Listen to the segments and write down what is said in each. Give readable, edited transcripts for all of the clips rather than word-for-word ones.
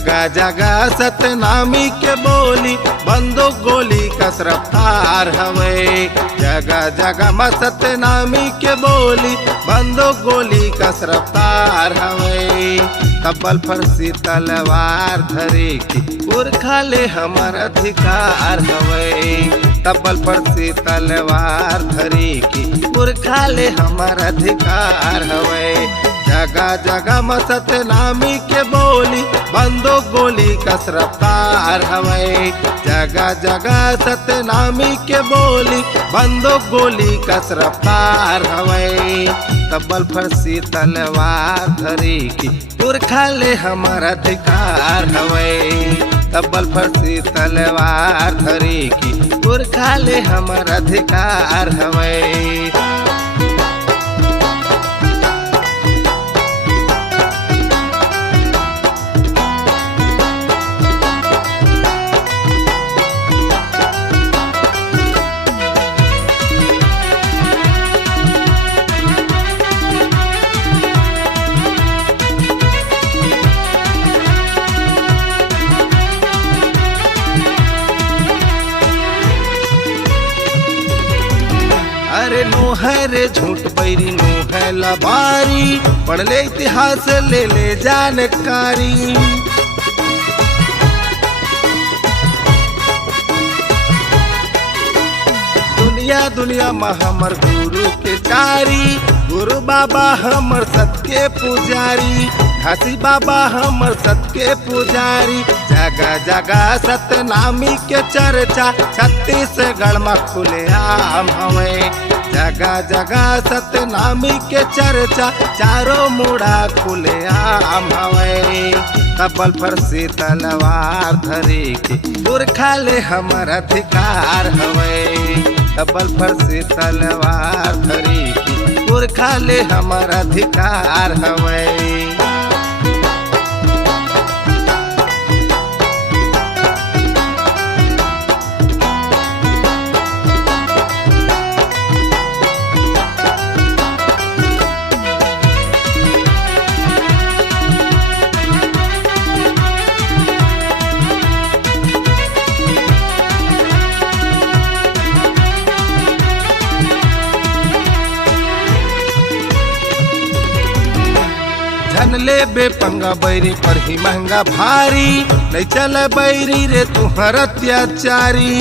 जगह जगह सतनामी के बोली, बंदूक गोली कस रफ्तार हवे। जगह जगह में सतनामी के बोली, बंदूक गोली कस रफ्तार हवे। तबल फरसी तलवार धरे की पुरखा ले हमर अधिकार हवे। तबल फरसी तलवार धरे की पुरखा ले हमर अधिकार हवे। जगह जगह में सतनामी के बोली, बंदूक गोली कस रफ्तार हवे। जगह जगह सतनामी के बोली, बंदूक गोली कस रफ्तार हवे। तबल फरसी तलवार धरे की पुरखा ले हमर अधिकार हवे। तबल फरसी तलवार धरे की पुरखा ले हमर अधिकार हवे। अरे नो है रे झूठ बैरी, नो है लबारी, पढ़ ले इतिहास ले ले जानकारी। दुनिया दुनिया में हमर गुरु के चारी, गुरु बाबा हमर सत के पुजारी। घासी बाबा हमर सत के पुजारी। जगह जगह सतनामी के चर्चा, छत्तीसगढ़ में खुलेआम हवे। जगह जगह सतनामी के चर्चा, चारों मुड़ा खुलेआम हवे। तबल फरसी तलवार धरे की पुरखा ले हमर अधिकार हवे। तबल फरसी तलवार धरे की पुरखा ले हमर अधिकार हवे। धन ले बे पंगा बैरी पर ही महंगा भारी, नहीं चल बैरी रे तुहर अत्याचारी।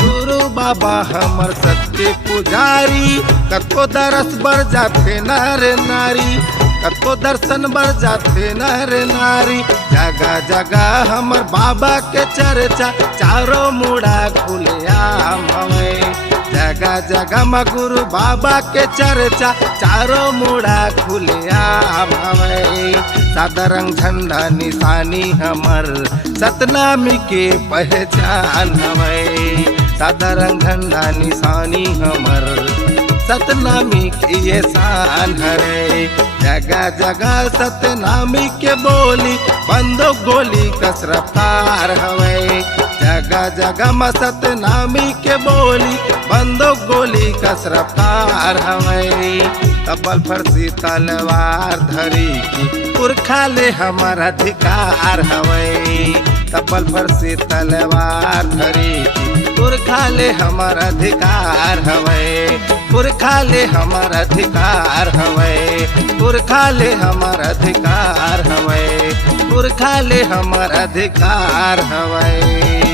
गुरु बाबा हमर सत के पुजारी, कतो दरस बर जाते नर नारी। कतो दर्शन बर जाते नर नारी। जगह जगह हमर बाबा के चर्चा, चारों मुड़ा खुलेआम हवे। जगह जगह में गुरु बाबा के चर्चा, चारों मुड़ा खुलेआम हवे। सादा रंग झंडा निशानी हमर सतनामी के पहचान हवे। सादा रंग झंडा निशानी हमर सतनामी की ये शान हरे। जगह जगह सतनामी के बोली, बंदूक गोली कस रफ्तार हवे। जगह जगह में सतनामी के बोली, बंदूक गोली कस रफ्तार हवे। तबल फरसी तलवार धरे की पुरखा ले हमर अधिकार हवे। तबल फरसी तलवार धरे की पुरखा ले हमर अधिकार हवे। पुरखा ले हमर अधिकार हवे। पुरखा ले हमर अधिकार हवे। पुरखा ले हमर अधिकार हवे।